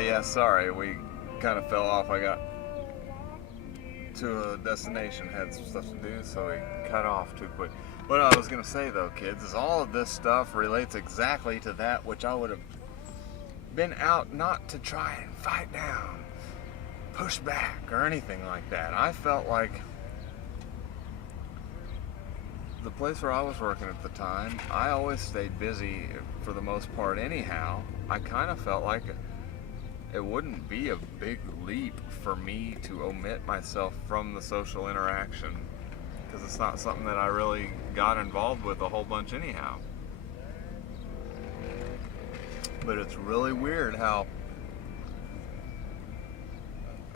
Yeah, sorry, we kind of fell off. I got to a destination, had some stuff to do, so we cut off too quick. What I was going to say, though, kids, is all of this stuff relates exactly to that which I would have been out not to try and fight down, push back, or anything like that. I felt like the place where I was working at the time, I always stayed busy for the most part anyhow. I kind of felt like it wouldn't be a big leap for me to omit myself from the social interaction, because it's not something that I really got involved with a whole bunch anyhow. But it's really weird how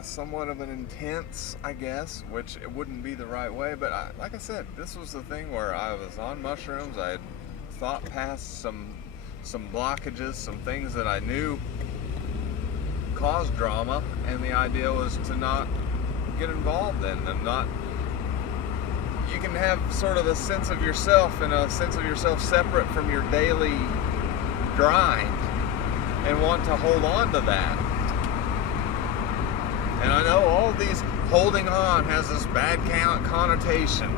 somewhat of an intense, I guess, which it wouldn't be the right way, but like I said, this was the thing where I was on mushrooms. I had thought past some blockages, some things that I knew caused drama, and the idea was to not get involved in them. Not, you can have sort of a sense of yourself and a sense of yourself separate from your daily grind and want to hold on to that. And I know all these holding on has this bad connotation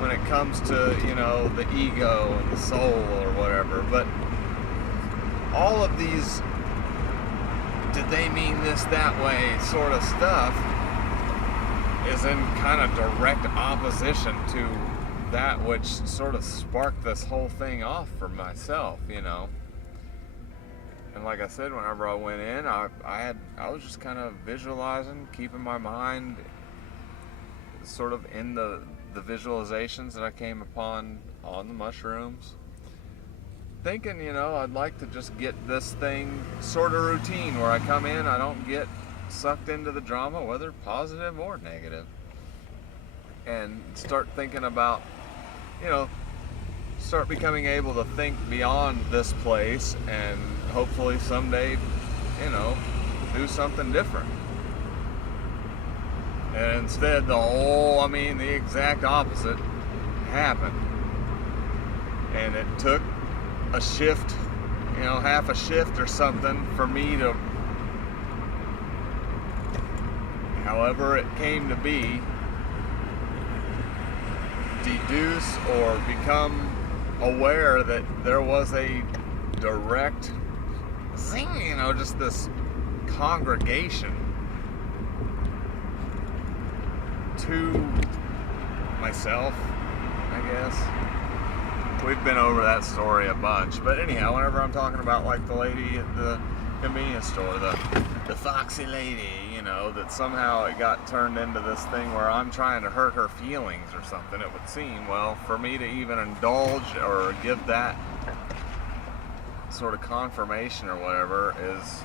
when it comes to, you know, the ego and the soul or whatever. But all of these, did they mean this that way sort of stuff is in kind of direct opposition to that which sort of sparked this whole thing off for myself, you know. And like I said, whenever I went in, I was just kind of visualizing, keeping my mind sort of in the visualizations that I came upon on the mushrooms. Thinking, you know, I'd like to just get this thing sort of routine where I come in, I don't get sucked into the drama, whether positive or negative. And start thinking about, you know, start becoming able to think beyond this place and hopefully someday, you know, do something different. And instead, the exact opposite happened. And it took a shift, you know, half a shift or something for me to, however it came to be, deduce or become aware that there was a direct thing, you know, just this congregation to myself, I guess. We've been over that story a bunch, but anyhow, whenever I'm talking about like the lady at the convenience store, the foxy lady, you know, that somehow it got turned into this thing where I'm trying to hurt her feelings or something, it would seem. Well, for me to even indulge or give that sort of confirmation or whatever is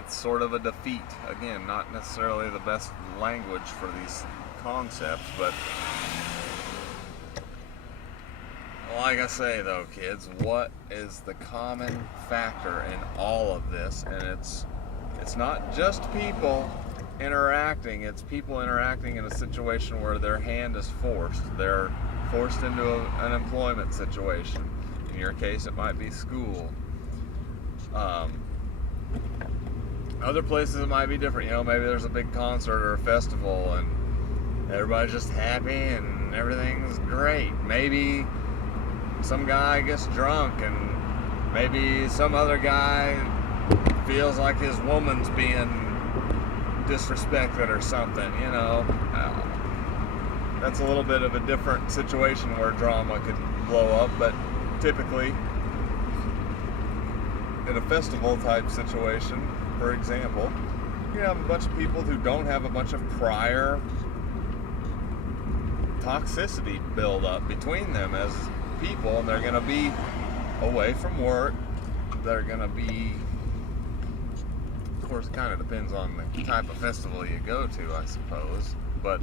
it's sort of a defeat. Again, not necessarily the best language for these concepts, but like I say though, kids, what is the common factor in all of this? And it's not just people interacting, it's people interacting in a situation where their hand is forced. They're forced into an employment situation. In your case, it might be school. Other places it might be different. You know, maybe there's a big concert or a festival and everybody's just happy and everything's great. Maybe some guy gets drunk and maybe some other guy feels like his woman's being disrespected or something, you know. That's a little bit of a different situation where drama could blow up, but typically in a festival type situation, for example, you have a bunch of people who don't have a bunch of prior toxicity build up between them as people, and they're going to be away from work. They're going to be, of course, it kind of depends on the type of festival you go to, I suppose, but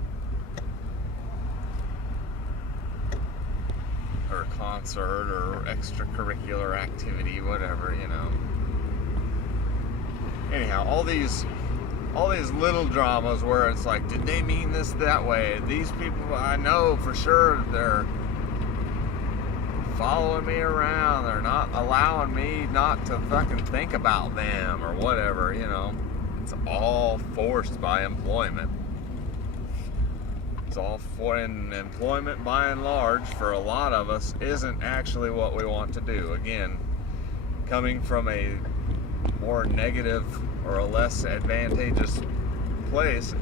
or a concert or extracurricular activity, whatever, you know. Anyhow, all these little dramas where it's like, did they mean this that way? These people, I know for sure they're following me around. They're not allowing me not to fucking think about them or whatever, you know. It's all forced by employment. It's all for in employment by and large for a lot of us isn't actually what we want to do. Again, coming from a more negative or a less advantageous place,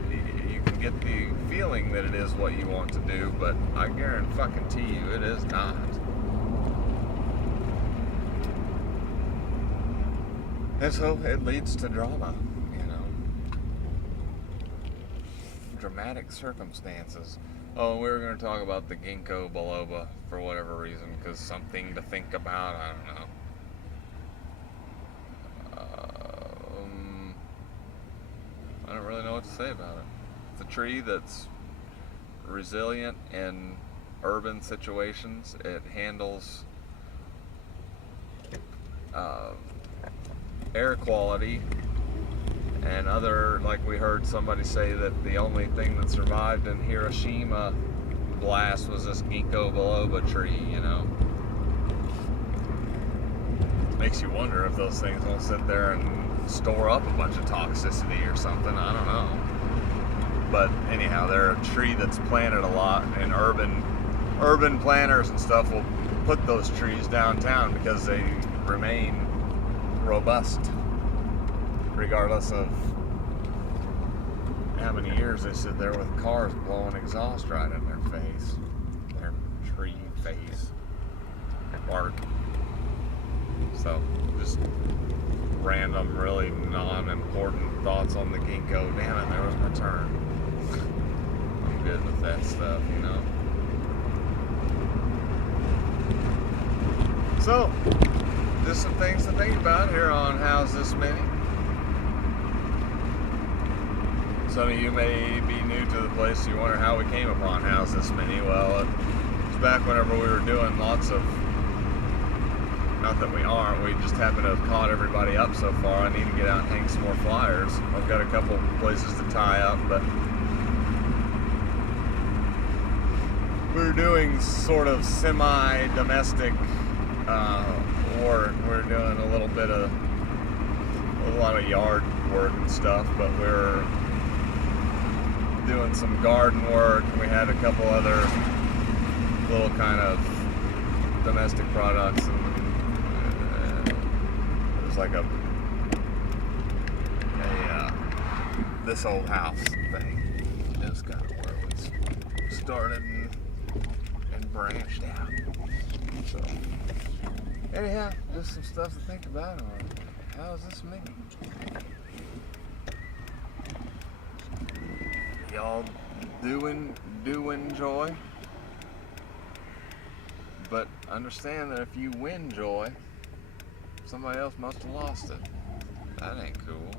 you can get the feeling that it is what you want to do, but I guarantee you it is not. And so it leads to drama, you know. Dramatic circumstances. Oh, we were going to talk about the ginkgo biloba for whatever reason, because something to think about, I don't know. I don't really know what to say about it. It's a tree that's resilient in urban situations. It handles air quality and other, like we heard somebody say that the only thing that survived in Hiroshima blast was this ginkgo biloba tree, you know. Makes you wonder if those things won't sit there and store up a bunch of toxicity or something. I don't know. But anyhow, they're a tree that's planted a lot, and urban planners and stuff will put those trees downtown because they remain robust regardless of how many years they sit there with cars blowing exhaust right in their face. Their tree face. Bark. So, just random, really non-important thoughts on the ginkgo. Damn it, there was my turn. I'm good with that stuff, you know. So, just some things to think about here on How's This Mini. Some of you may be new to the place, so you wonder how we came upon How's This Mini. Well, it was back whenever we were doing lots of, not that we aren't, we just happen to have caught everybody up so far. I need to get out and hang some more flyers. I've got a couple places to tie up, but we're doing sort of semi-domestic work. We're doing a lot of yard work and stuff, but we're doing some garden work, and we had a couple other little kind of domestic products, and it was like a this old house thing is kind of where we started and branched out. So anyhow, just some stuff to think about on How's This Mini. Y'all do enjoy, but understand that if you win joy, somebody else must have lost it. That ain't cool.